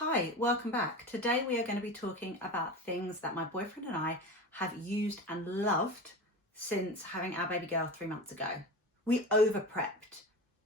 Hi, welcome back. Today we are going to be talking about things that my boyfriend and I have used and loved since having our baby girl 3 months ago. We over-prepped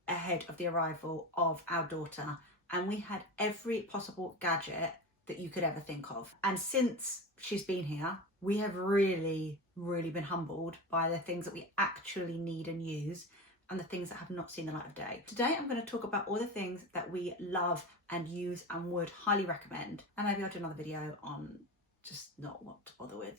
ahead of the arrival of our daughter and we had every possible gadget that you could ever think of. And since she's been here, we have really been humbled by the things that we actually need and use and the things that have not seen the light of day. Today I'm going to talk about all the things that we love and use and would highly recommend, and maybe I'll do another video on just not what to bother with.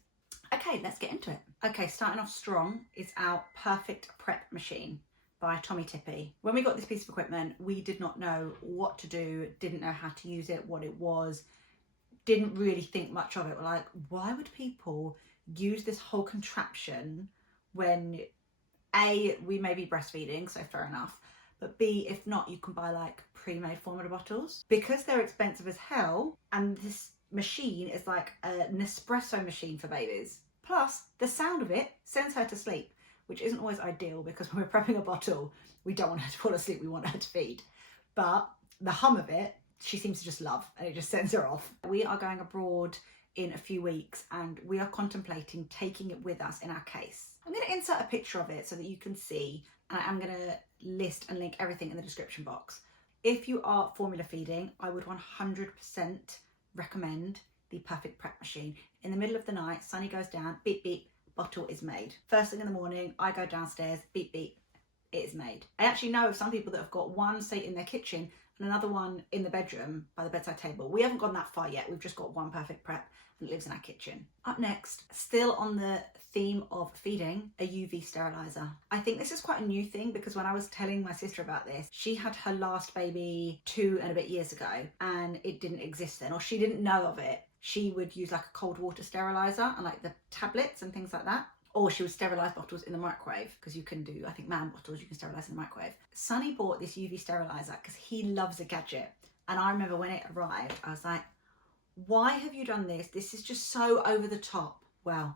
Okay, let's get into it. Okay, starting off strong is our Perfect Prep Machine by Tommy Tippy. When we got this piece of equipment, we did not know what to do, didn't know how to use it, what it was, didn't really think much of it. We're like, why would people use this whole contraption when A, we may be breastfeeding, so fair enough, but B, if not, you can buy like pre-made formula bottles. Because they're expensive as hell, and this machine is like an espresso machine for babies. Plus, the sound of it sends her to sleep, which isn't always ideal because when we're prepping a bottle, we don't want her to fall asleep, we want her to feed. But the hum of it, she seems to just love, and it just sends her off. We are going abroad in a few weeks and we are contemplating taking it with us in our case. I'm going to insert a picture of it so that you can see, and I'm going to list and link everything in the description box. If you are formula feeding, I would 100% recommend the Perfect Prep Machine. In the middle of the night, Sunny goes down, beep beep, bottle is made. First thing in the morning, I go downstairs, beep beep, it is made. I actually know of some people that have got one seat in their kitchen and another one in the bedroom by the bedside table. We haven't gone that far yet, we've just got one Perfect Prep and it lives in our kitchen. Up next, still on the theme of feeding, a UV sterilizer. I think this is quite a new thing because when I was telling my sister about this, she had her last baby 2 and a bit years ago and it didn't exist then, or she didn't know of it. She would use like a cold water sterilizer and like the tablets and things like that. Or she would sterilise bottles in the microwave, because you can do, I think, man bottles you can sterilise in the microwave. Sonny bought this UV steriliser because he loves a gadget. And I remember when it arrived, I was like, why have you done this? This is just so over the top. Well,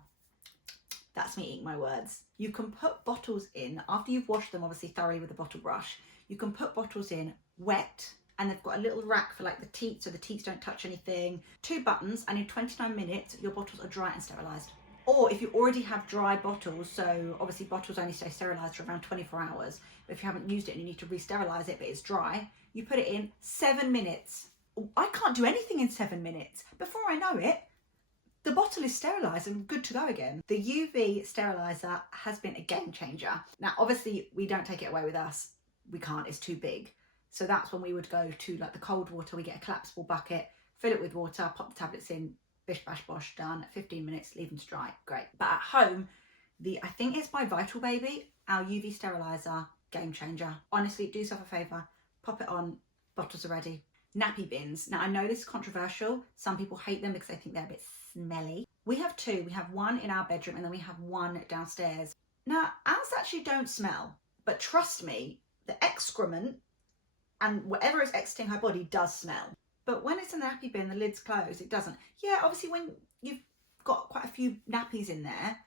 that's me eating my words. You can put bottles in, after you've washed them obviously thoroughly with a bottle brush, you can put bottles in wet, and they've got a little rack for like the teats so the teats don't touch anything. 2 buttons, and in 29 minutes, your bottles are dry and sterilised. Or if you already have dry bottles, so obviously bottles only stay sterilised for around 24 hours, but if you haven't used it and you need to re-sterilise it but it's dry, you put it in 7 minutes. I can't do anything in 7 minutes. Before I know it, the bottle is sterilised and good to go again. The UV steriliser has been a game changer. Now obviously we don't take it away with us, we can't, it's too big. So that's when we would go to like the cold water, we get a collapsible bucket, fill it with water, pop the tablets in, bish bash bosh, done. 15 minutes, leave them to dry, great. But at home, I think it's by Vital Baby, our UV sterilizer, game changer. Honestly, do yourself a favour, pop it on, bottles are ready. Nappy bins. Now I know this is controversial, some people hate them because they think they're a bit smelly. We have 2, we have one in our bedroom and then we have one downstairs. Now ours actually don't smell, but trust me, the excrement and whatever is exiting her body does smell. But when it's in the nappy bin, the lid's closed, it doesn't. Yeah, obviously when you've got quite a few nappies in there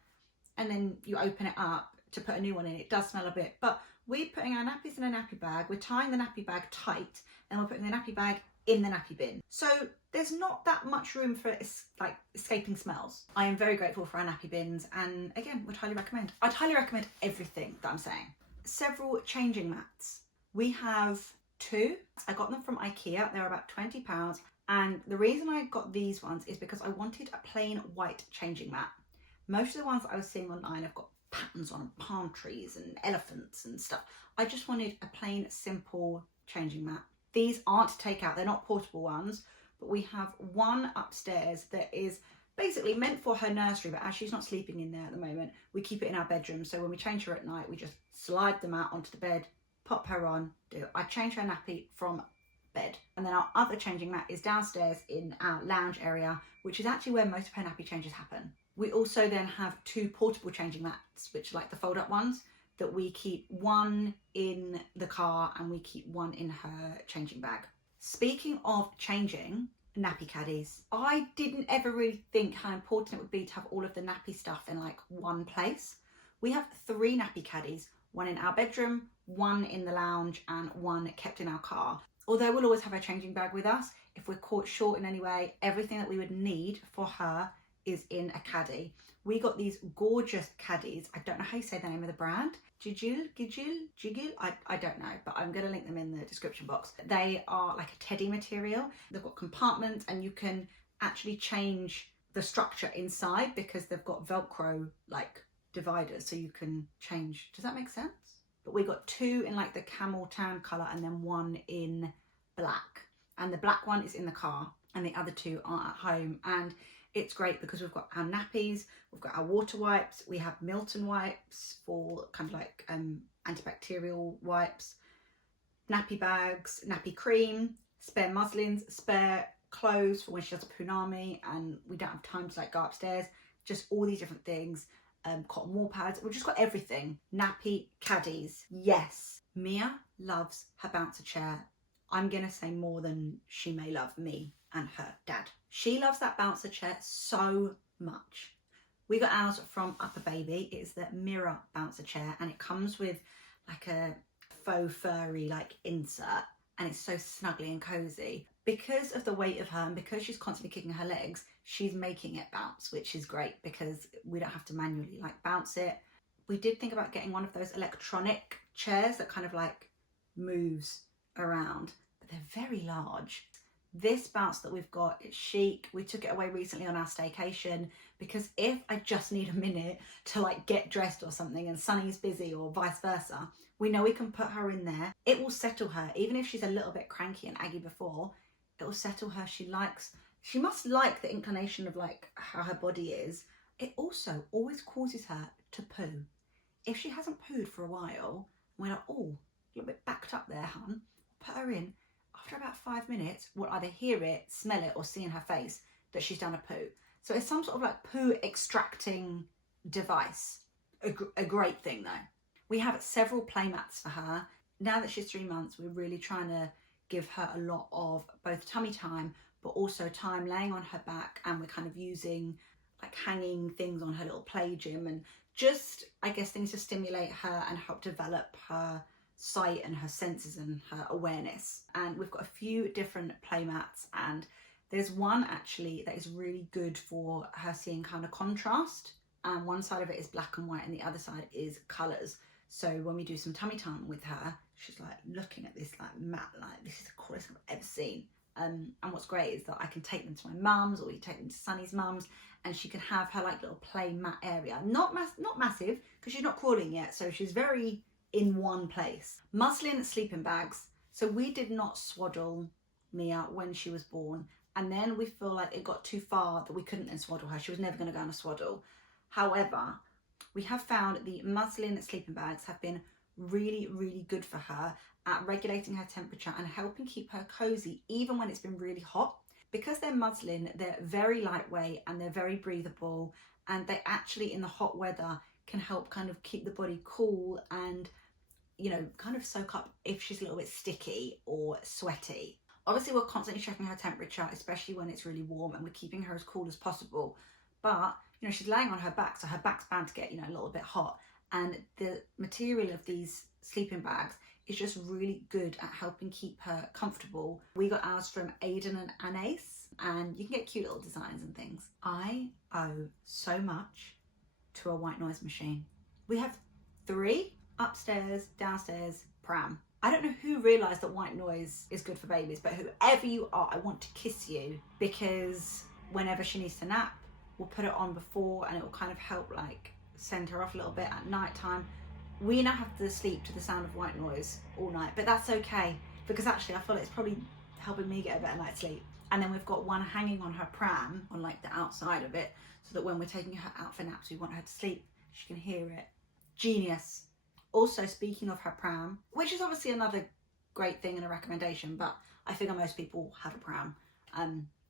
and then you open it up to put a new one in, it does smell a bit. But we're putting our nappies in a nappy bag, we're tying the nappy bag tight, and we're putting the nappy bag in the nappy bin. So there's not that much room for like escaping smells. I am very grateful for our nappy bins, and again, would highly recommend. I'd highly recommend everything that I'm saying. Several changing mats. We have 2. I got them from IKEA, they're about £20, and the reason I got these ones is because I wanted a plain white changing mat. Most of the ones that I was seeing online have got patterns on palm trees and elephants and stuff. I just wanted a plain simple changing mat. These aren't take out, they're not portable ones, but we have one upstairs that is basically meant for her nursery, but as she's not sleeping in there at the moment, we keep it in our bedroom, so when we change her at night we just slide them out onto the bed, pop her on, I change her nappy from bed. And then our other changing mat is downstairs in our lounge area, which is actually where most of her nappy changes happen. We also then have 2 portable changing mats, which are like the fold up ones, that we keep one in the car and we keep one in her changing bag. Speaking of changing, nappy caddies. I didn't ever really think how important it would be to have all of the nappy stuff in like one place. We have 3 nappy caddies, one in our bedroom, one in the lounge and one kept in our car. Although we'll always have a changing bag with us, if we're caught short in any way, everything that we would need for her is in a caddy. We got these gorgeous caddies. I don't know how you say the name of the brand. Jigil? I don't know, but I'm going to link them in the description box. They are like a teddy material. They've got compartments and you can actually change the structure inside because they've got Velcro like dividers, so you can change. Does that make sense? But we got 2 in like the camel tan colour and then 1 in black. And the black one is in the car and the other 2 are at home. And it's great because we've got our nappies, we've got our water wipes, we have Milton wipes for kind of like antibacterial wipes, nappy bags, nappy cream, spare muslins, spare clothes for when she does a punami and we don't have time to like go upstairs, just all these different things, cotton wool pads. We've just got everything. Nappy caddies. Yes, Mia loves her bouncer chair. I'm gonna say more than she may love me and her dad. She loves that bouncer chair so much. We got ours from Upper Baby. It's the mirror bouncer chair and it comes with like a faux furry like insert and it's so snuggly and cozy. Because of the weight of her and because she's constantly kicking her legs, she's making it bounce, which is great because we don't have to manually like bounce it. We did think about getting one of those electronic chairs that kind of like moves around, but they're very large. This bounce that we've got is chic. We took it away recently on our staycation because if I just need a minute to like get dressed or something and Sunny's busy or vice versa, we know we can put her in there. It will settle her. Even if she's a little bit cranky and aggy before, it will settle her. She must like the inclination of like how her body is. It also always causes her to poo. If she hasn't pooed for a while, we're like, oh, a little bit backed up there, hun, put her in. After about 5 minutes, we'll either hear it, smell it, or see in her face that she's done a poo. So it's some sort of like poo extracting device. A great thing though. We have several playmats for her. Now that she's 3 months, we're really trying to give her a lot of both tummy time, but also time laying on her back. And we're kind of using like hanging things on her little play gym and just, I guess, things to stimulate her and help develop her sight and her senses and her awareness. And we've got a few different playmats and there's one actually that is really good for her seeing kind of contrast, and one side of it is black and white and the other side is colours. So when we do some tummy time with her, she's like looking at this like mat, like this is the coolest I've ever seen. And what's great is that I can take them to my mum's or we take them to Sunny's mum's and she can have her like little play mat area. Not massive because she's not crawling yet, so she's very in one place. Muslin sleeping bags. So we did not swaddle Mia when she was born, and then we feel like it got too far that we couldn't then swaddle her. She was never going to go on a swaddle. However, we have found the muslin sleeping bags have been really, really good for her at regulating her temperature and helping keep her cozy even when it's been really hot. Because they're muslin, they're very lightweight and they're very breathable, and they actually in the hot weather can help kind of keep the body cool and, you know, kind of soak up if she's a little bit sticky or sweaty. Obviously we're constantly checking her temperature, especially when it's really warm, and we're keeping her as cool as possible. But, you know, she's laying on her back, so her back's bound to get, you know, a little bit hot. And the material of these sleeping bags is just really good at helping keep her comfortable. We got ours from Aiden and Anais, and you can get cute little designs and things. I owe so much to a white noise machine. We have 3 upstairs, downstairs, Pram. I don't know who realised that white noise is good for babies, but whoever you are, I want to kiss you, because whenever she needs to nap, we'll put it on before and it will kind of help like send her off a little bit at night time. We now have to sleep to the sound of white noise all night, but that's okay because actually I feel like it's probably helping me get a better night's sleep. And then we've got one hanging on her pram on like the outside of it, so that when we're taking her out for naps, we want her to sleep, she can hear it. Genius. Also, speaking of her pram, which is obviously another great thing and a recommendation, but I figure most people have a pram.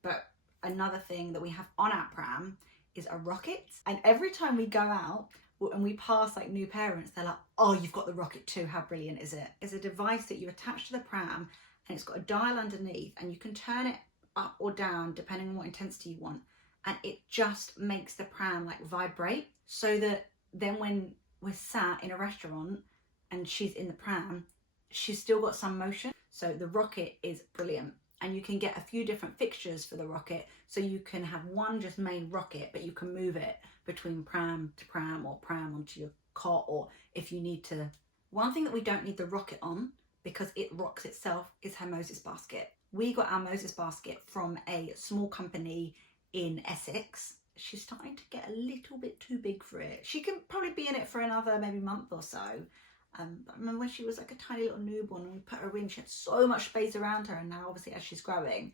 But another thing that we have on our pram is a rocket. And every time we go out and we pass like new parents, they're like, oh, you've got the rocket too, how brilliant is it? It's a device that you attach to the pram and it's got a dial underneath and you can turn it up or down depending on what intensity you want. And it just makes the pram like vibrate, so that then when we're sat in a restaurant and she's in the pram, she's still got some motion. So the rocket is brilliant. And you can get a few different fixtures for the rocket. So you can have one just main rocket, but you can move it between pram to pram or pram onto your cot, or if you need to. One thing that we don't need the rocket on, because it rocks itself, is her Moses basket. We got our Moses basket from a small company in Essex. She's starting to get a little bit too big for it. She can probably be in it for another maybe month or so. But I remember when she was like a tiny little newborn and we put her in, she had so much space around her, and now obviously as she's growing,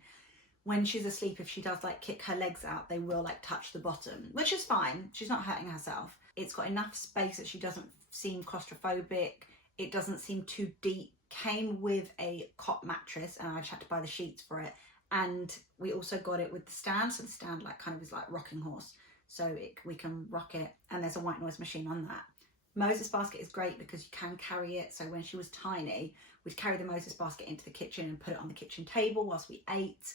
when she's asleep, if she does like kick her legs out, they will like touch the bottom, which is fine. She's not hurting herself. It's got enough space that she doesn't seem claustrophobic. It doesn't seem too deep. Came with a cot mattress and I just had to buy the sheets for it. And we also got it with the stand. So the stand like kind of is like rocking horse. So we can rock it, and there's a white noise machine on that. Moses basket is great because you can carry it. So when she was tiny, we'd carry the Moses basket into the kitchen and put it on the kitchen table whilst we ate.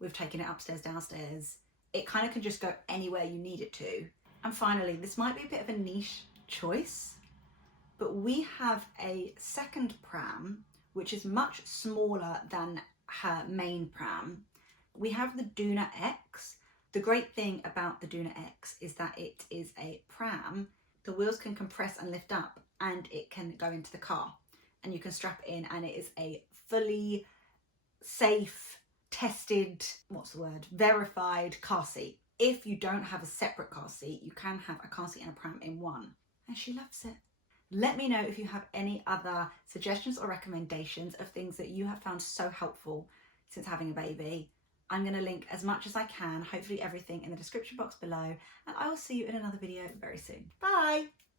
We've taken it upstairs, downstairs. It kind of can just go anywhere you need it to. And finally, this might be a bit of a niche choice, but we have a second pram, which is much smaller than her main pram. We have the Duna X. The great thing about the Duna X is that it is a pram. The wheels can compress and lift up, and it can go into the car, and you can strap it in, and it is a fully safe, tested, verified car seat. If you don't have a separate car seat, you can have a car seat and a pram in one, and she loves it. Let me know if you have any other suggestions or recommendations of things that you have found so helpful since having a baby. I'm going to link as much as I can, hopefully everything in the description box below, and I will see you in another video very soon. Bye!